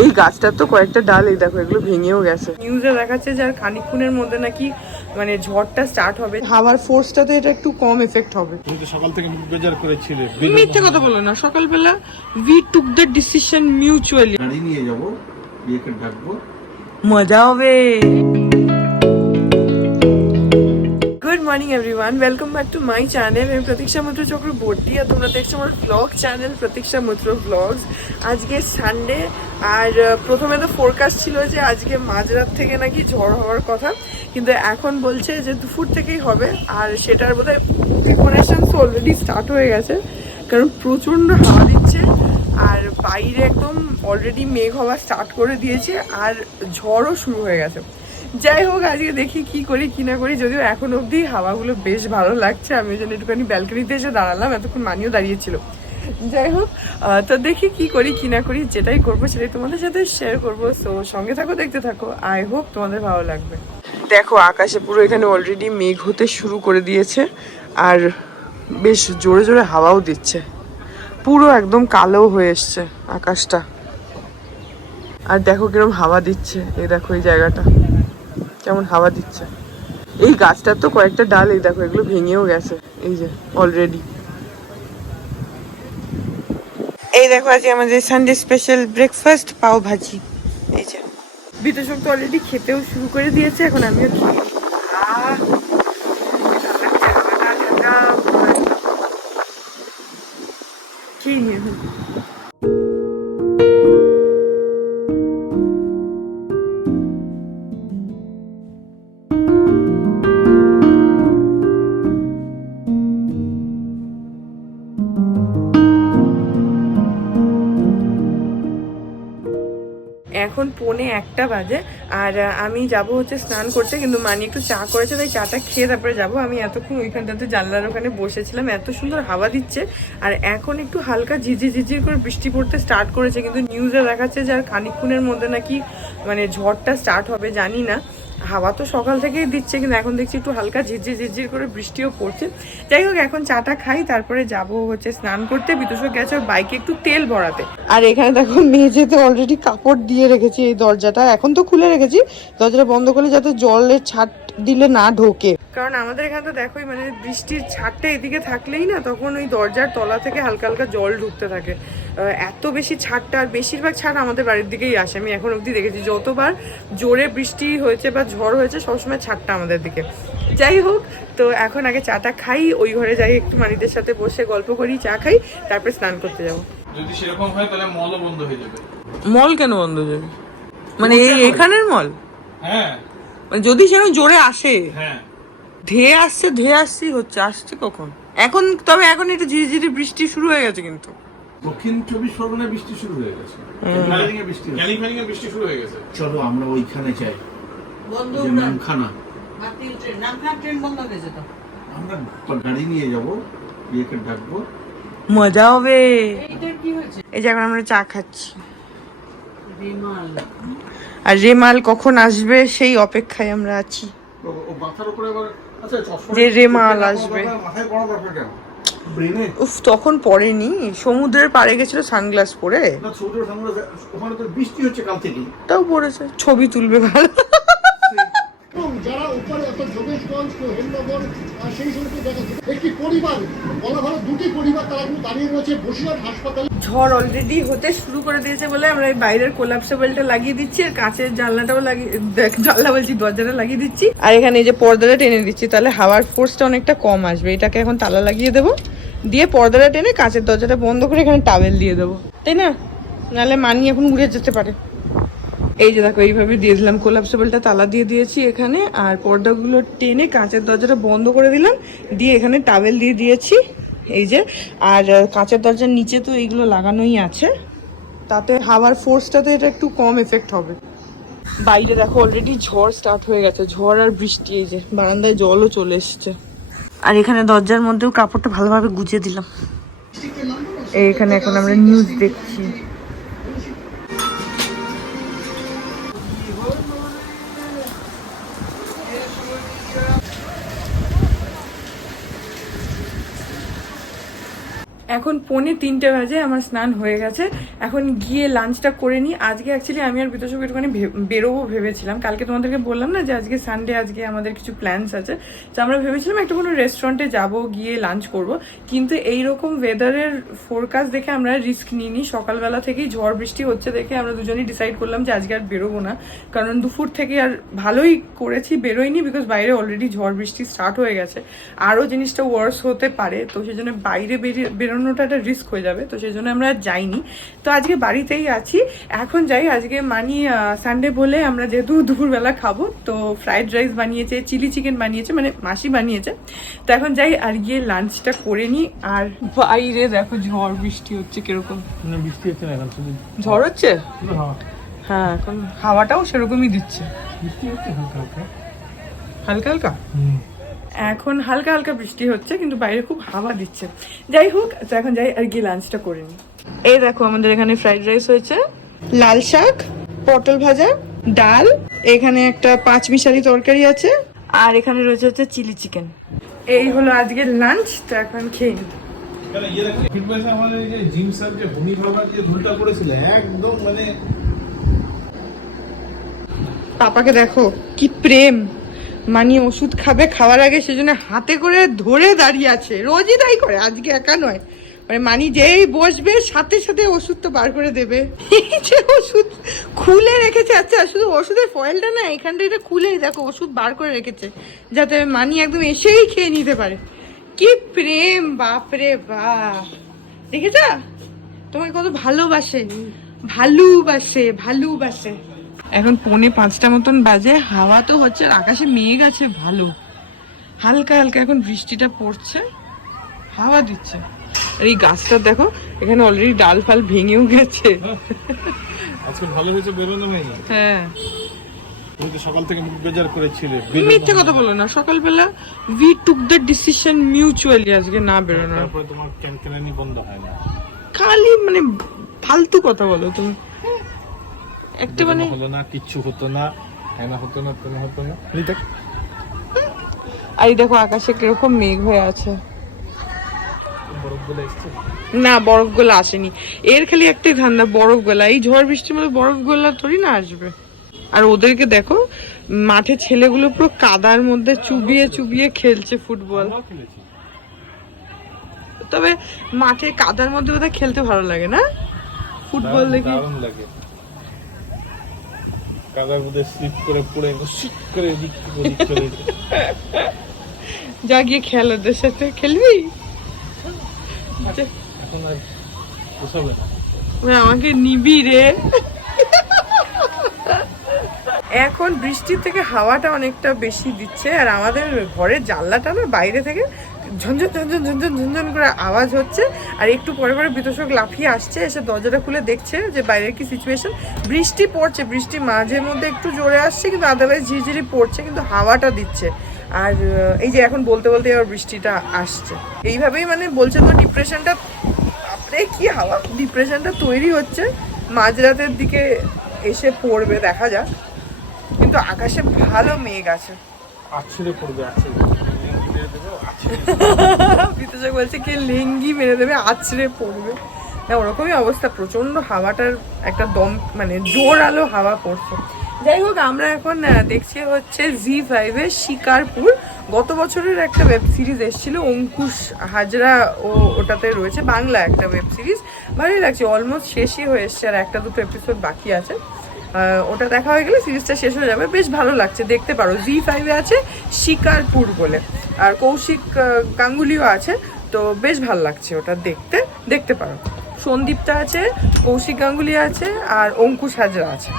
এই গাছটার তো কয়েকটা ডাল এই দেখো এগুলো ভেঙেও গেছে। নিউজে দেখাচ্ছে যে আর খানিকক্ষণের মধ্যে নাকি মানে ঝড়টা স্টার্ট হবে, হাওয়ার ফোর্সটাতে এটা একটু কম এফেক্ট হবে। তুমি তো সকাল থেকে বেজার করেছিলে। মিথ্যে কথা বলো না, সকালবেলা we took the decision mutually. গাড়ি নিয়ে যাবো, বিয়েকে ডাকবো, মজা হবে। Good morning everyone, welcome back to my channel. আমি প্রতীক্ষা মৈত্র চক্রবর্তী আর তোমরা দেখছো আমার ব্লগ চ্যানেল প্রতীক্ষা মৈত্র ব্লগস। আজকে সানডে আর প্রথমে তো ফোরকাস্ট ছিল যে আজকে মাঝরাত থেকে নাকি ঝড় হওয়ার কথা, কিন্তু এখন বলছে যে দুপুর থেকেই হবে। আর সেটার বোধহয় প্রিপারেশনস অলরেডি স্টার্ট হয়ে গেছে, কারণ প্রচণ্ড হাওয়া দিচ্ছে আর বাইরে একদম অলরেডি মেঘ হওয়া স্টার্ট করে দিয়েছে আর ঝড়ও শুরু হয়ে গেছে। যাই হোক, আজকে দেখি কি করি কি না করি, যদিও এখন অবধি হাওয়াগুলো বেশ ভালো লাগছে। আমি ওই জন্য একটুখানি ব্যালকনিতে এসে দাঁড়ালাম, এতক্ষণ মানিও দাঁড়িয়েছিল। যাই হোক, তো দেখি কি করি কি না করি, যেটাই করবো সেটাই তোমাদের সাথে শেয়ার করবো। সো সঙ্গে থাকো, দেখতে থাকো, আই হোপ তোমাদের ভালো লাগবে। দেখো আকাশে পুরো এখানে অলরেডি মেঘ হতে শুরু করে দিয়েছে আর বেশ জোরে জোরে হাওয়াও দিচ্ছে, পুরো একদম কালো হয়ে এসছে আকাশটা। আর দেখো কিরকম হাওয়া দিচ্ছে, এই দেখো এই জায়গাটা কেমন হাওয়া দিচ্ছে। এই গাছটার তো কয়েকটা ডাল এই দেখো এগুলো ভেঙেও গেছে, এই যে অলরেডি। এই দেখো আজকে আমাদের সানডে স্পেশাল ব্রেকফাস্ট পাও ভাজি। এই যে বিতোষক তো অলরেডি খেতেও শুরু করে দিয়েছে, এখন আমিও খেয়ে নিয়ে এখন 1:45 বাজে আর আমি যাব হচ্ছে স্নান করতে, কিন্তু মানি একটু চা করেছে তাই চাটা খেয়ে তারপরে যাব। আমি এতক্ষণ ওইখানটাতে জানলার ওখানে বসেছিলাম, এত সুন্দর হাওয়া দিচ্ছে আর এখন একটু হালকা ঝিঝির করে বৃষ্টি পড়তে স্টার্ট করেছে, কিন্তু নিউজে দেখাচ্ছে যে আর খানিকক্ষণের মধ্যে নাকি মানে ঝড়টা স্টার্ট হবে। জানি না, হাওয়া তো সকাল থেকেই দিচ্ছে, কিন্তু এখন দেখছি একটু হালকা ঝিরঝির করে বৃষ্টিও পড়ছে। যাই হোক, এখন চাটা খাই, তারপরে যাব হচ্ছে স্নান করতে। বিতোষক গেছে ওর বাইকে একটু তেল ভরাতে। আর এখানে দেখো মেঝেতে অলরেডি কাপড় দিয়ে রেখেছি, এই দরজাটা এখন তো খুলে রেখেছি, দরজাটা বন্ধ করলে যাতে জলের ছাট দিলে না ঢোকে। কারণ আমাদের এখানে তো দেখোই মানে বৃষ্টির ছাটটা এদিকে থাকলেই না, তখন ওই দরজার তলা থেকে হালকা হালকা জল ঢুকতে থাকে। এত বেশি ছাটটা, আর বেশিরভাগ ছাট আমাদের বাড়ির দিকেই আসে। আমি এখন অবধি দেখেছি যতবার জোরে বৃষ্টি হয়েছে বা ঝড় হয়েছে সবসময় ছাটটা আমাদের দিকে। যাই হোক, তো এখন আগে চাটা খাই, ওই ঘরে যাই একটু মানিদের সাথে বসে গল্প করি, চা খাই, তারপরে স্নান করতে যাবো। যদি সেরকম হয় তাহলে মলও বন্ধ হয়ে যাবে। মল কেন বন্ধ হয়ে যাবে? মানে এই এখানের মল? হ্যাঁ, যদি সেরকম জোরে আসে, হ্যাঁ, ধেয়ে আসছি হচ্ছে, আসছে কখন এখন। তবে এখন একটু ঝিরিঝিরি বৃষ্টি শুরু হয়ে গেছে, কিন্তু দক্ষিণ 24 পরগনায় বৃষ্টি শুরু হয়ে গেছে, ক্যানিংয়ে বৃষ্টি শুরু হয়ে গেছে। চলো আমরা ওইখানে যাই, নামখানা। আমরা গাড়ি নিয়ে যাব, বিয়েকে ডাকবো, মজা হবে। এই যে এখন আমরা চা খাচ্ছি আর রেমাল কখন আসবে সেই অপেক্ষায় আমরা আছি, যে রেমাল আসবে। উফ, তখন পরেনি, সমুদ্রের পাড়ে গেছিল সানগ্লাস পরে, বৃষ্টি হচ্ছে কাল থেকে, তাও পড়েছে, ছবি তুলবে ভালো। যারা উপরে অর্থাৎ যোগেশগঞ্জ হেমনগর সেই সমস্ত জায়গা থেকে একটি পরিবার, বলা ভালো দুটি পরিবার, তারা কিন্তু দাঁড়িয়ে রয়েছে বসিরহাট হাসপাতালে। ঝড় অলরেডি হতে শুরু করে দিয়েছে বলে আমরা এই বাইরের কোলাপসেবলটা লাগিয়ে দিচ্ছি আর কাঁচের জানলাটাও লাগিয়ে, জানলা বলছি দরজাটা লাগিয়ে দিচ্ছি, আর এখানে এই যে পর্দাটা টেনে দিচ্ছি, তাহলে হাওয়ার ফোর্সটা অনেকটা কম আসবে। এটাকে এখন তালা লাগিয়ে দেবো, দিয়ে পর্দাটা টেনে কাঁচের দরজাটা বন্ধ করে এখানে টাওয়েল দিয়ে দেবো, তাই না? নাহলে মানি এখন উড়ে যেতে পারে। এই যে দেখো এইভাবে দিয়ে দিলাম, কোলাপসেবলটা তালা দিয়ে দিয়েছি এখানে, আর পর্দাগুলো টেনে কাঁচের দরজাটা বন্ধ করে দিলাম, দিয়ে এখানে টাওয়েল দিয়ে দিয়েছি এই যে। আর কাঁচের দরজার নিচে তো এইগুলো লাগানোই আছে, তাতে হাওয়ার ফোর্সটাতে এটা একটু কম এফেক্ট হবে। বাইরে দেখো অলরেডি ঝড় স্টার্ট হয়ে গেছে, ঝড় আর বৃষ্টি। এই যে বারান্দায় জলও চলে এসছে, আর এখানে দরজার মধ্যেও কাপড়টা ভালোভাবে গুছিয়ে দিলাম। এইখানে এখন আমরা নিউজ দেখছি। এখন 2:45 বাজে, আমার স্নান হয়ে গেছে। এখন গিয়ে লাঞ্চটা করে নিই। আজকে অ্যাকচুয়ালি আমি আর বিতোষক একটুখানি বেরোবো ভেবেছিলাম। কালকে তোমাদেরকে বললাম না যে আজকে সানডে, আজকে আমাদের কিছু প্ল্যানস আছে। তো আমরা ভেবেছিলাম একটা কোনো রেস্টুরেন্টে যাব, গিয়ে লাঞ্চ করব। কিন্তু এইরকম ওয়েদারের ফোরকাস্ট দেখে আমরা রিস্ক নিইনি। সকালবেলা থেকেই ঝড় বৃষ্টি হচ্ছে দেখে আমরা দুজনেই ডিসাইড করলাম যে আজকে আর বেরোবো না। কারণ দুপুর থেকে আর ভালোই করেছি বেরোইনি, বিকজ বাইরে অলরেডি ঝড় বৃষ্টি স্টার্ট হয়ে গেছে। আরও জিনিসটা ওয়ার্স হতে পারে, তো সেই জন্য বাইরে বেরোনোটা একটা রিস্ক হয়ে যাবে। তো সেই জন্য আমরা আর যাইনি। তো আজকে বাড়িতেই আছি। এখন যাই, আজকে মানি সানডে বলে আমরা যেহেতু দুপুরবেলা খাবো, তো ফ্রাইড রাইস বানিয়েছে, চিলি চিকেন বানিয়েছে, মানে মাসি বানিয়েছে। তো এখন যাই আর গিয়ে লাঞ্চটা করে নিই। আর বাইরে দেখো ঝড় বৃষ্টি হচ্ছে কিরকম। বৃষ্টি হচ্ছে না এখন, শুধু ঝড় হচ্ছে। হ্যাঁ, এখন হাওয়াটাও সেরকমই দিচ্ছে, বৃষ্টি হচ্ছে হালকা হালকা হালকা হালকা। এখন হালকা হালকা বৃষ্টি হচ্ছে, কিন্তু বাইরে খুব হাওয়া দিচ্ছে। যাই হোক, তো এখন যাই আর গিয়ে লাঞ্চটা করে নিই। এই দেখো আমাদের এখানে ফ্রাইড রাইস হয়েছে, লাল শাক, পটল ভাজা, ডাল, এখানে একটা 5 মিশালি তরকারি আছে, আর এখানে রয়েছে হচ্ছে চিলি চিকেন। এই হলো আজকের লাঞ্চ। তো এখন খেয়ে নিই। আমাদের যে জিম স্যার যে ভূমি ভাবার যে ভুলটা করেছিল একদম, মানে পাপাকে দেখো কি প্রেম, মানি ওষুধ খাবে, খাওয়ার আগে সেজন্য হাতে করে ধরে দাঁড়িয়ে আছে। রোজই তাই করে, আজকে একা নয়। মানে মানি যেই বসবে সাথে সাথে ওষুধ তো বার করে দেবে। যে ওষুধ খুলে রেখেছে, আচ্ছা শুধু ওষুধের ফয়েলটা না, এখানটা এটা খুলেই দেখো ওষুধ বার করে রেখেছে, যাতে মানি একদম এসেই খেয়ে নিতে পারে। কি প্রেম, বাপরে বাপ, দেখেছা তোমাকে কত ভালোবাসে, ভালোবাসে ভালোবাসে। এখন 4:45 মতন বাজে, হাওয়া তো হচ্ছে, আকাশে মেঘ আছে ভালো, হালকা হালকা এখন বৃষ্টিটা পড়ছে, হাওয়া দিচ্ছে। আর এই গাছটা দেখো, এখানে অলরেডি ডাল ফাল ভেঙেও গেছে। আজকে ভালো হয়েছে বেরোনো হয়নি। হ্যাঁ, তুমি তো সকাল থেকে মুখ বেজার করেছিলে। মিথ্যে কথা বলো না, সকালবেলা we took the decision mutually আজকে না বেরোনোর। তারপরে তোমার ক্যানক্যানানি বন্ধ হয় না, খালি মানে ফালতু কথা বলো তুমি একটা, মানে হলো না, কিচ্ছু হতো না, হ্যাঁ হতো না, তেনা হতো না। আর এই দেখো আকাশে কিরকম মেঘ হয়ে আছে। বরফগুলো এসছে না, বরফ গোলা আসেনি। এর খালি একটাই ঠান্ডা, বরফ গোলা। এই ঝড় বৃষ্টির মধ্যে বরফ গোলা থোড়ি না আসবে। আর ওদেরকে দেখো, মাঠে ছেলেগুলো পুরো কাদার মধ্যে চুবিয়ে চুবিয়ে খেলছে ফুটবল। তবে মাঠে কাদার মধ্যে বোধহয় খেলতে ভালো লাগে না, ফুটবল দেখি। দারুণ লাগে, কাদার মধ্যে স্লিপ করে পড়ে শিট করে দিক করে। যা গিয়ে খেল, ওদের সাথে খেলবি। এখন আর পোষাবে না, আমাকে নিবি রে। এখন বৃষ্টির থেকে হাওয়াটা অনেকটা বেশি দিচ্ছে, আর আমাদের ঘরের জানলাটা না বাইরে থেকে ঝনঝন ঝনঝন ঝনঝন ঝনঝন করে আওয়াজ হচ্ছে। আর একটু পরে পরে বিতোষক লাফিয়ে আসছে, এসে দরজাটা খুলে দেখছে যে বাইরের কি সিচুয়েশন। বৃষ্টি পড়ছে, বৃষ্টি মাঝে মধ্যে একটু জোরে আসছে, কিন্তু আদারওয়াইজ ঝিরঝিরি পড়ছে, কিন্তু হাওয়াটা দিচ্ছে। আর এই যে এখন বলতে বলতে আবার বৃষ্টিটা আসছে। এইভাবেই মানে বলছে তো ডিপ্রেশনটা, আপনি কি হাওয়া, ডিপ্রেশনটা তৈরি হচ্ছে, মাঝরাতের দিকে এসে পড়বে, দেখা যাক। কিন্তু আকাশে ভালো মেঘ আছে, আছড়ে পড়বে, বিতোষক বলছে কি লেঙ্গি মেরে দেবে, আছড়ে পড়বে। না, ওরকমই অবস্থা, প্রচন্ড হাওয়াটার একটা দম, মানে জোরালো হাওয়া পড়ছে। যাই হোক, আমরা এখন দেখছি হচ্ছে জি5-এ শিকারপুর। গত বছরের একটা ওয়েব সিরিজ এসেছিল, অঙ্কুশ হাজরা ওটাতে রয়েছে, বাংলা একটা ওয়েব সিরিজ। ভালোই লাগছে, অলমোস্ট শেষই হয়ে এসছে, আর 1-2 এপিসোড বাকি আছে। ওটা দেখা হয়ে গেলে সিরিজটা শেষ হয়ে যাবে। বেশ ভালো লাগছে, দেখতে পারো। জি5-এ আছে শিকারপুর বলে, আর কৌশিক গাঙ্গুলিও আছে, তো বেশ ভালো লাগছে ওটা দেখতে, দেখতে পারো। সন্দীপটা আছে, কৌশিক গাঙ্গুলি আছে, আর অঙ্কুশ হাজরা আছে,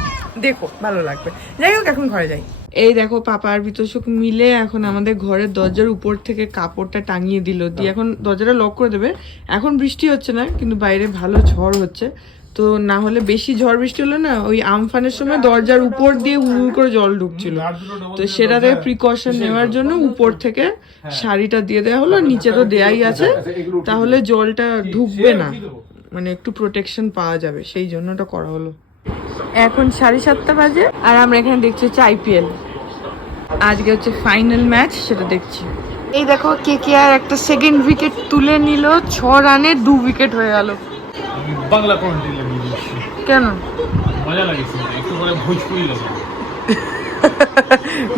দেখো ভালো লাগবে। যাই হোক, এখন ঘরে যাই। এই দেখো, পাপা আর বিতোষক মিলে এখন আমাদের ঘরের দরজার উপর থেকে কাপড়টা টাঙিয়ে দিল, দিয়ে এখন দরজাটা লক করে দেবে। এখন বৃষ্টি হচ্ছে না, কিন্তু বাইরে ভালো ঝড় হচ্ছে। তো না হলে বেশি ঝড় বৃষ্টি হলো না, ওই আমফানের সময় দরজার উপর দিয়ে উড় করে জল ঢুকছিল, তো সেটাতে প্রিকশন নেওয়ার জন্য উপর থেকে শাড়িটা দিয়ে দেওয়া হলো। নিচে তো দেয়াই আছে, তাহলে জলটা ঢুকবে না, মানে একটু প্রোটেকশন পাওয়া যাবে, সেই জন্য ওটা করা হলো। এখন 7:30 বাজে, আর আমরা এখানে দেখছি হচ্ছে IPL। আজকে হচ্ছে ফাইনাল ম্যাচ, সেটা দেখছি। এই দেখো KKR একটা সেকেন্ড উইকেট তুলে নিল, 6 রানে 2 উইকেট হয়ে গেল। আমি বাংলা কমেন্ট্রি লাগিয়ে দিচ্ছি। কেন? মজা লাগছে, একটু করে ভোজপুরি লাগে।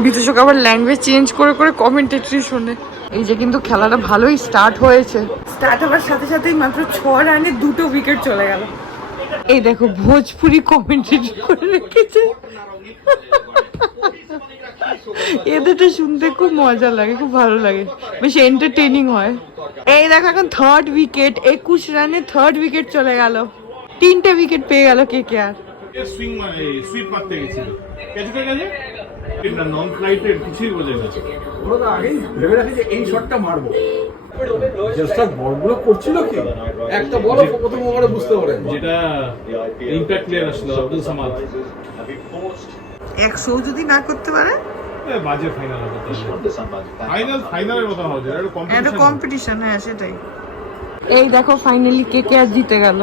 বিতোষক আবার ল্যাঙ্গুয়েজ চেঞ্জ করে করে কমেন্টেটরি শোনে। এই যে কিন্তু খেলাটা ভালোই স্টার্ট হয়েছে, স্টার্ট হওয়ার সাথে সাথেই মাত্র 6 রানে 2টো উইকেট চলে গেল। এই দেখো ভোজপুরি কমেন্টেটরি করে রেখেছে। এদেরটা শুনতে খুব মজা লাগে, খুব ভালো লাগে, বেশ এন্টারটেইনিং হয়। এই দেখো এখন 3rd উইকেট, 21 রানে 3rd উইকেট চলে গেল, 3টে উইকেট পেয়ে গেল KKR। সুইং মানে সুইপ মারতে গেছিল, ক্যাচ করে গেছে, এটা নন ফ্লাইটের কিছুই বোঝে না। ওরা তো আগেই ভেবে রাখে যে এই শটটা মারবো। জাস্ট বলগুলো করছিল কি একটা বল প্রথম ওভারে বুঝতে পারেন, যেটা ইমপ্যাক্ট প্লেয়ার আসলো আব্দুল সামাদ, 100 যদি না করতে পারে বাজে ফাইনাল হবে। ফাইনালের কথা হবে, একটা কম্পিটিশন। হ্যাঁ সেটাই। এই দেখো ফাইনালি KKR জিতে গেল।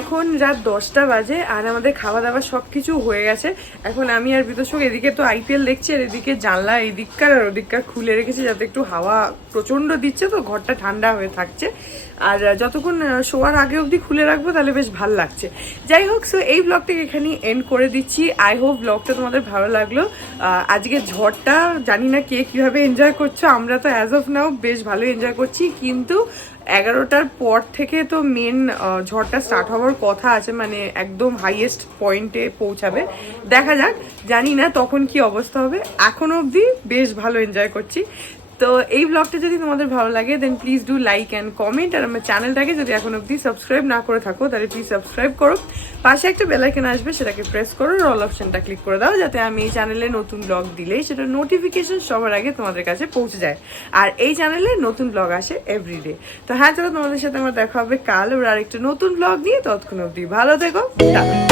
এখন রাত 10টা বাজে আর আমাদের খাওয়া দাওয়া সবকিছু হয়ে গেছে। এখন আমি আর বিতোষক এদিকে তো IPL দেখছি, আর এদিকে জানলা এদিককার আর ওদিককার খুলে রেখেছি যাতে একটু হাওয়া প্রচন্ড দিচ্ছে, তো ঘরটা ঠান্ডা হয়ে থাকছে। আর যতক্ষণ শোয়ার আগে অবধি খুলে রাখবো তাহলে বেশ ভালো লাগছে। যাই হোক, সো এই ব্লগটাকে এখানেই এন্ড করে দিচ্ছি। আই হোপ ব্লগটা তোমাদের ভালো লাগলো। আজকে ঝড়টা জানি না কে কিভাবে এনজয় করছো, আমরা তো অ্যাজ অফ নাও বেশ ভালো এনজয় করছি, কিন্তু 11টার পর থেকে তো মেন ঝড়টা স্টার্ট হওয়ার কথা আছে, মানে একদম হাইয়েস্ট পয়েন্টে পৌঁছাবে। দেখা যাক, জানি না তখন কি অবস্থা হবে। এখনো অবধি বেশ ভালো এনজয় করছি। তো এই ব্লগটা যদি তোমাদের ভালো লাগে then please do like and comment, আর আমার চ্যানেলটাকে যদি এখন অবধি সাবস্ক্রাইব না করে থাকো তাহলে প্লিজ সাবস্ক্রাইব করো। পাশে একটা বেল আইকন আসবে, সেটাকে প্রেস করো, অল অপশনটা ক্লিক করে দাও, যাতে আমি এই চ্যানেলে নতুন ব্লগ দিলেই সেটা নোটিফিকেশন সবার আগে তোমাদের কাছে পৌঁছে যায়। আর এই চ্যানেলে নতুন ব্লগ আসে এভরিডে। তো হ্যাঁ, চলো তোমাদের সাথে আমার দেখা হবে কাল ওর আরেকটা নতুন ব্লগ নিয়ে। ততক্ষণ অবধি ভালো থেকো, টাটা।